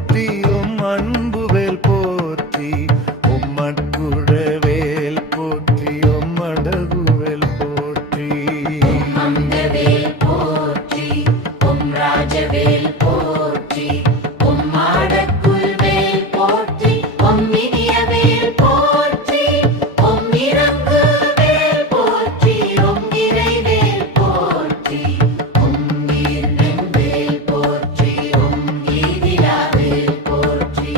போற்றி உம் அன்புவேல் போற்றி உம் மட்குழவேல் போற்றி உம் அடகுவேல் போற்றி உம் அங்கவேல் போற்றி உம் ராஜவேல் போற்றி உம் மாடக்குள் வேல் போற்றி உம் இனியவேல் போற்றி உம் இறங்கு வேல் போற்றி உம் இறைவேல் போற்றி உம் ஈர்நெடுவேல் போற்றி உம் ஈதிலாவேல் போற்றி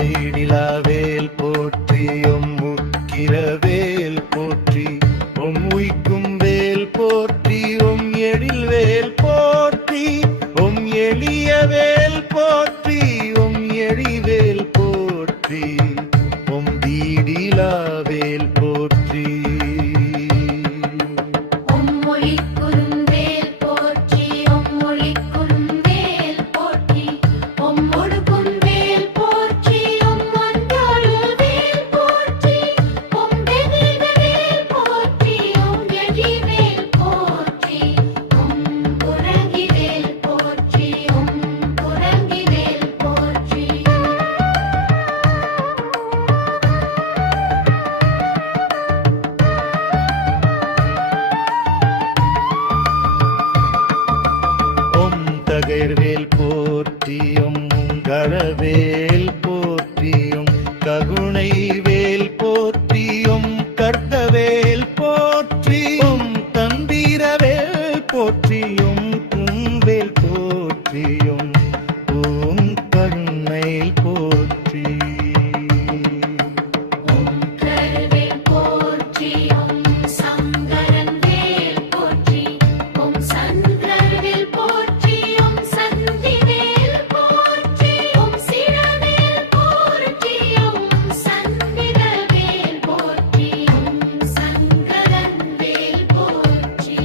ஓமேடிலாவேல் போற்றி உம் உக்கிரவேல் போற்றி உம் உய்க்கும் வேல் போற்றி உம் எழில்வேல் போற்றி உம் எளியவேல் போற்றி உம் எழிவேல் போற்றி உம் தீடிலாவேல் போற்றி உம் மொழிக்குறுந்தேல் போற்றி உம் மொழிக்குறுந்தேல் போற்றி உம் ஒடுக்குந்தேல் போற்றி உம் வந்தாளுவேல் போற்றி உம் வெகுள்வேல் போற்றி உம் எழிவேல் போற்றி உம் குரங்கிவேல் போற்றி உம் குரங்கிவேல் போற்றி உம் தகைர்வேல் போற்றி உம் கரவேல் போற்றி உம் ககுணை வேல் போற்றி உம் கர்த்தவேல் போற்றி உம் தந்திரவேல் போற்றி உம் கும்வேல் போற்றி உம் கருணைல் போற்றி உம் கருவேல் போற்றி உம் சங்கரன்வேல் போற்றி உம் சந்திரவேல் போற்றி உம் சந்திவேல் போற்றி உம் சிரவேல் போற்றி உம் சந்திரவேல் போற்றி உம் சங்கரன்வேல் போற்றி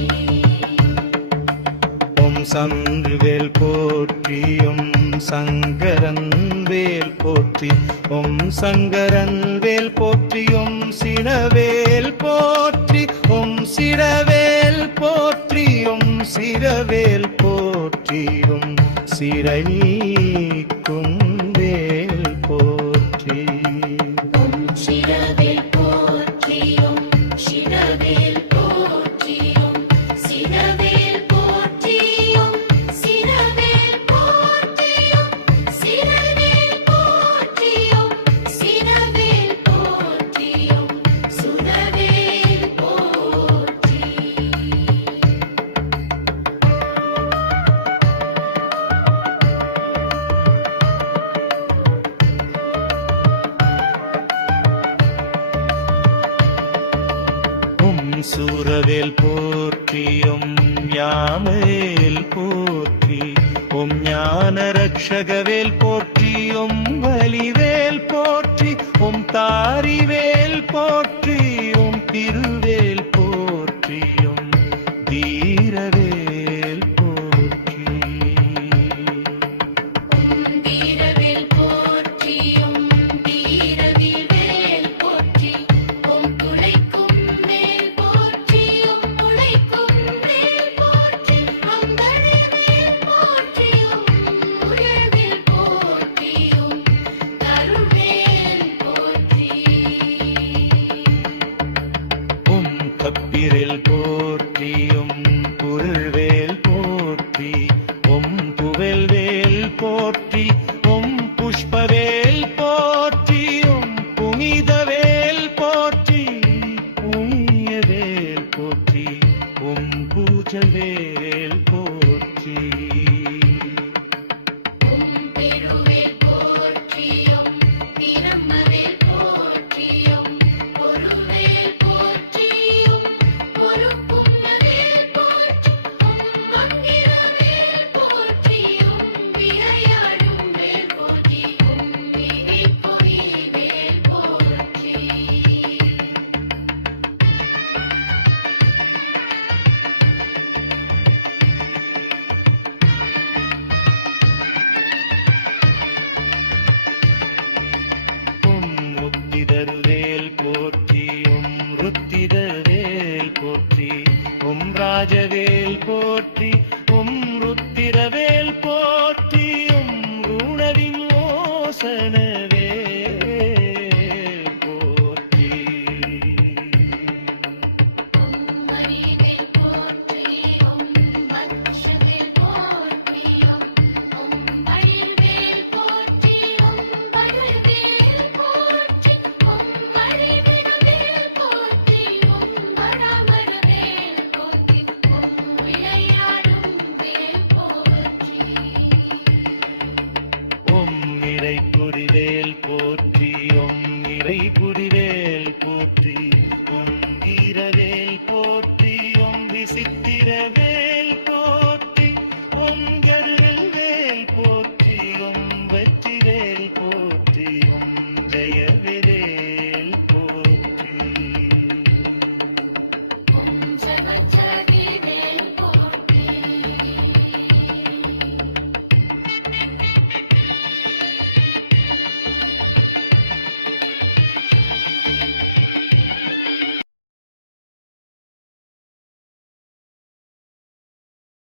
உம் சந்திரவேல் போற்றி உம் சங்கரன் வேல் போற்றி உம் சங்கரன் வேல் போற்றி உம் சினவேல் போற்றி உம் சிரவேல் போற்றி உம் சிரவேல் போற்றி உம் சிறை நீக்கும் வேல் போற்றி உம் சிரவேல் போற்றி உம் சிரவேல் போற்றி உம் சிரவேல் போற்றி உம் சிரவேல் போற்றி உம் சிரவேல் போற்றி உம் சிரவேல் போற்றி உம் சுரவேல் போற்றி உம் சூரவேல் போற்றி உம் யாமவேல் போற்றி உம் ஞான ரக்ஷகவேல் போற்றி உம் வலிவேல் போற்றி உம் தாரிவேல் போற்றி உம் திருவேல் போற்றி உம் தீரவேல் போற்றி உம் வீரவேல் போற்றி உம் வீரவேல் போற்றி உம் துளைக்கும் வேல் போற்றி உம் முளைக்கும் வேல் போற்றி அங்கழவேல் போற்றி உம் உயர்வேல் போற்றி உம் தருவேல் போற்றி உம் போற்றி ஓம் வீரவேல் போற்றி.